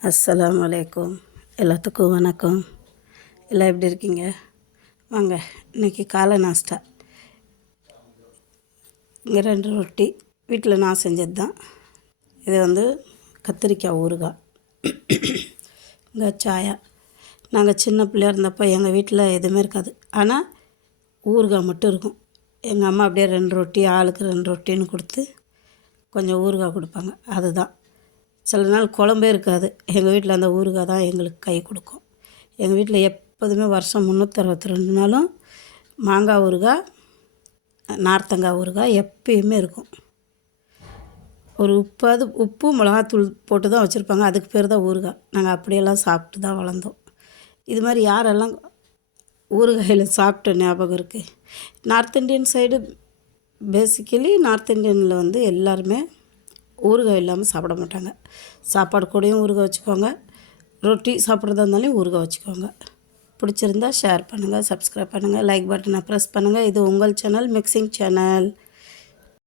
அஸ்ஸலாமு அலைக்கும். எல்லாத்துக்கும் வணக்கம். எல்லாம் எப்படி இருக்கீங்க? வாங்க, இன்றைக்கி காலை நாஸ்டா. இங்கே 2 ரொட்டி வீட்டில் நான் செஞ்சது தான். இது கத்திரிக்காய் ஊறுகாய். இங்கே சாயா. நாங்கள் சின்ன பிள்ளையா இருந்தப்போ எங்கள் வீட்டில் எதுவுமே இருக்காது, ஆனால் ஊறுகாய் மட்டும் இருக்கும். எங்கள் அம்மா அப்படியே 2 ரொட்டி ஆளுக்கு 2 ரொட்டின்னு கொடுத்து கொஞ்சம் ஊறுகாய் கொடுப்பாங்க. அதுதான். சில நாள் குழம்பே இருக்காது, எங்கள் வீட்டில் அந்த ஊறுகாய் தான் எங்களுக்கு கை கொடுக்கும். எங்கள் வீட்டில் எப்போதுமே வருஷம் 362 நாளும் மாங்காய் ஊறுகாய், நார்த்தங்காய் ஊறுகாய் எப்பயுமே இருக்கும். ஒரு உப்பு மிளகாத்தூள் போட்டு தான் வச்சுருப்பாங்க, அதுக்கு பேர் தான் ஊறுகாய். நாங்கள் அப்படியெல்லாம் சாப்பிட்டு தான் வளர்ந்தோம். இது மாதிரி யாரெல்லாம் ஊறுகாயில் சாப்பிட்ட ஞாபகம் இருக்குது? North Indian side basically north இண்டியனில் எல்லாருமே ஊறுகாய் இல்லாமல் சாப்பிட மாட்டாங்க. சாப்பாடு கூடயும் ஊறுகாய் வச்சுக்கோங்க, ரொட்டி சாப்பிட்றதா இருந்தாலும் ஊறுகாய் வச்சுக்கோங்க. பிடிச்சிருந்தா ஷேர் பண்ணுங்கள், சப்ஸ்கிரைப் பண்ணுங்கள், லைக் பட்டனை ப்ரெஸ் பண்ணுங்கள். இது உங்கள் சேனல், மிக்சிங் சேனல்.